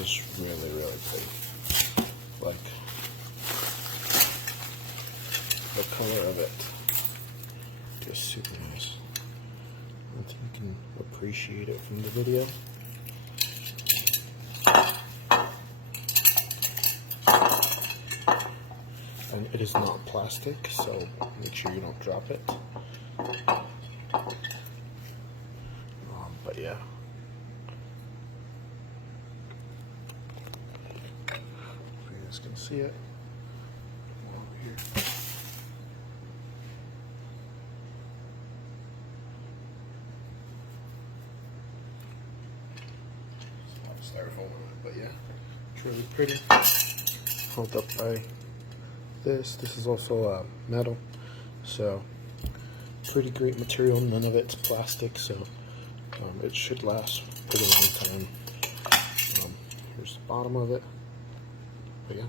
this is really, really pretty. Like, the color of it is super nice. I don't think you can appreciate it from the video. And it is not plastic, so make sure you don't drop it. But yeah. If you guys can see it. Over here. There's a lot of styrofoam on it, but yeah. It's really pretty. Held up by this. This is also metal, so pretty great material. None of it's plastic, so it should last a pretty long time. Here's the bottom of it. But yeah.